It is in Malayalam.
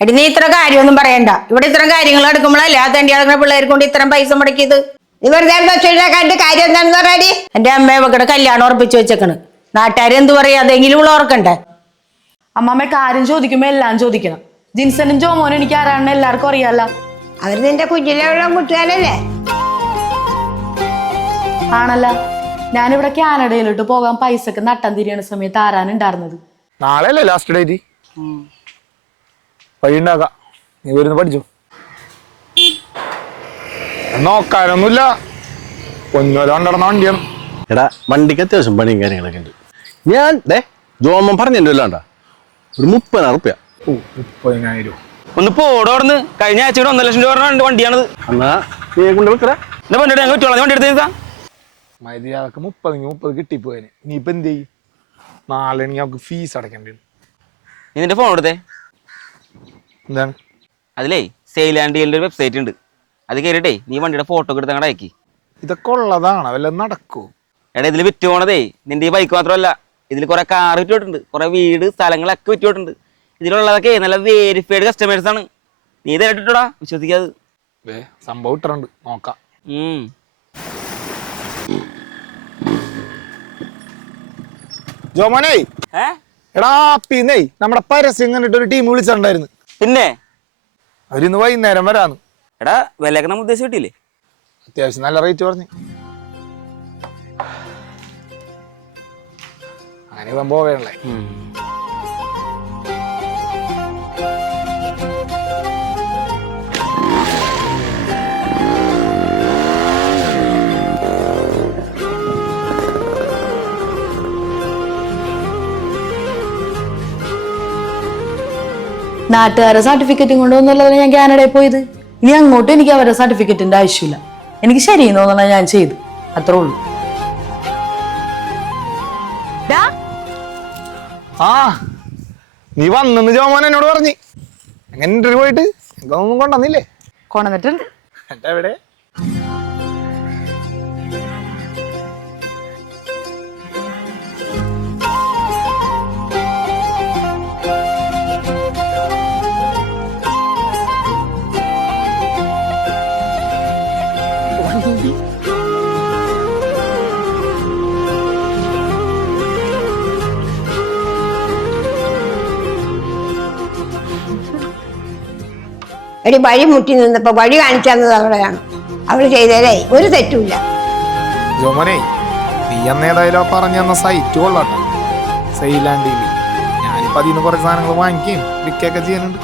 എടി നീ ഇത്ര കാര്യമൊന്നും പറയണ്ട. ഇവിടെ ഇത്തരം കാര്യങ്ങൾ എടുക്കുമ്പോഴല്ലേ എന്റെ നടക്കുന്ന പിള്ളേർ കൊണ്ട് ഇത്രയും പൈസ മുടക്കിയത്? നീ വെറുതെ വെച്ചിട്ട് കാര്യം എന്താണെന്ന് പറയാടി. എന്റെ അമ്മ മക്കളുടെ കല്യാണം ഉറപ്പിച്ചു വെച്ചേക്കണ്. നാട്ടുകാർ എന്ത് പറയാ? അതെങ്കിലും ഇവിടെ ഓർക്കണ്ടേ? അമ്മാമ്മ കാര്യം ചോദിക്കുമ്പോ എല്ലാം ചോദിക്കണം. ജിൻസനും ജോമോനും എനിക്ക് ആരാണെന്ന് എല്ലാവർക്കും അറിയാല്ല അവർ നിന്റെ കുഞ്ഞിലുള്ള കുട്ടികളല്ലേ ആണല്ല. ഞാനിവിടെ കാനഡയിലോട്ട് പോകാൻ പൈസക്ക് നട്ടം തിരിയണ സമയത്ത് ആരാനുണ്ടായിരുന്നത് നാളെ അല്ലേ ലാസ്റ്റ് ഡേറ്റ് വഴി ഉണ്ടാക്കാം നീ വരുന്ന് പഠിച്ചു? നോക്കാനൊന്നുമില്ല. ഒന്നുമല്ല കൊണ്ടിടന്ന വണ്ടിയാണ്. എടാ വണ്ടിക്ക് അത്യാവശ്യം പണിയും കാര്യങ്ങളൊക്കെ ഉണ്ട്. ഞാൻ ദേ ജോമൻ പറഞ്ഞല്ലോ അല്ലാണ്ട ഒരു മുപ്പതിനായിരം റുപ്യ ഓ മുപ്പതിനായിരം. ഒന്ന് പോടോടന്ന് കഴിഞ്ഞ ആഴ്ച കൂടെ ഒന്നര ലക്ഷം രൂപ പറഞ്ഞ വണ്ടിയാണത്. എന്നാ നീ കൊണ്ട് വെക്കടാ എന്താ വണ്ടി ഞങ്ങൾ ചുളഞ്ഞ വണ്ടി എടുത്തേക്കാ മര്യാദയ്ക്ക് മുപ്പതെങ്കിൽ മുപ്പത് കിട്ടിപ്പോയന്. നീ ഇപ്പൊ എന്ത് ചെയ്യും? നാളെ എനിക്ക് നമുക്ക് ഫീസ് അടക്കേണ്ടി വരും. നീ നിന്റെ ഫോൺ എടുത്തേ. എന്താണ്? അതിലേ സെയിൽ ആൻഡ് ഒരു വെബ്സൈറ്റ് ഉണ്ട്. അത് കയറിയിട്ടേ നീ വണ്ടിയുടെ ഫോട്ടോ എടുത്ത് അങ്ങോട്ട് അയക്കി. ഇതൊക്കെ ഉള്ളതാണ് അവല്ല നടക്കൂ. എടാ ഇതിൽ വിറ്റ് പോണതേ നിന്റെ ഈ ബൈക്ക് മാത്രമല്ല. ഇതിൽ കുറെ കാർ വിറ്റോട്ടുണ്ട് കുറെ വീട് സ്ഥലങ്ങളൊക്കെ വിറ്റോട്ടുണ്ട് ഇതിലുള്ളതൊക്കെ നല്ല വെരിഫൈഡ് കസ്റ്റമേഴ്സ് ആണ്. നീ ഇത് കേട്ടിട്ടോടാ വിശ്വസിക്കാത്. സംഭവം ഇട്ടുണ്ട് നോക്കാം. ജോമോനെ എടാ പിന്നെ നമ്മുടെ പരസ്യം കണ്ടിട്ട് ഒരു ടീം വിളിച്ചിട്ടുണ്ടായിരുന്നു. പിന്നെ? അവരിന്ന് വൈകുന്നേരം വരാന്ന്. എടാ വിലയൊക്കെ നമ്മൾ ഉദ്ദേശിച്ച് കിട്ടിയില്ലേ? അത്യാവശ്യം നല്ല റേറ്റ് പറഞ്ഞു. അങ്ങനെ ഇവൻ പോവേണല്ലേ നാട്ടുകാരെ സർട്ടിഫിക്കറ്റും കൊണ്ടൊന്നുമല്ല ഞാൻ കാനഡയിൽ പോയത്. ഇനി അങ്ങോട്ടും എനിക്ക് അവരുടെ സർട്ടിഫിക്കറ്റിന്റെ ആവശ്യമില്ല. എനിക്ക് ശരി തോന്നണ ഞാൻ ചെയ്തു. അത്രേ ഉള്ളൂ. ആ നീ വന്നെന്ന് ജോമോൻ എന്നോട് പറഞ്ഞു. അങ്ങനെ ഇന്റർവ്യൂ പോയിട്ട്? എനിക്കൊന്നും കൊണ്ടുവന്നില്ലേ? കൊണ്ടുവന്നിട്ടുണ്ട്. എവിടെ എടി വഴി മുട്ടി നിന്നപ്പോ വഴി കാണിച്ചു തന്നത് അവളെയാണ് അവൾ ചെയ്തതേ ഒരു തെറ്റുമില്ല. ജോമോനെ നീ സൈറ്റ് ഞാനിപ്പോ അതിൽ നിന്ന് സാധനങ്ങൾ വാങ്ങിക്കുകയും വിൽക്കുകയൊക്കെ ചെയ്യുന്നുണ്ട്.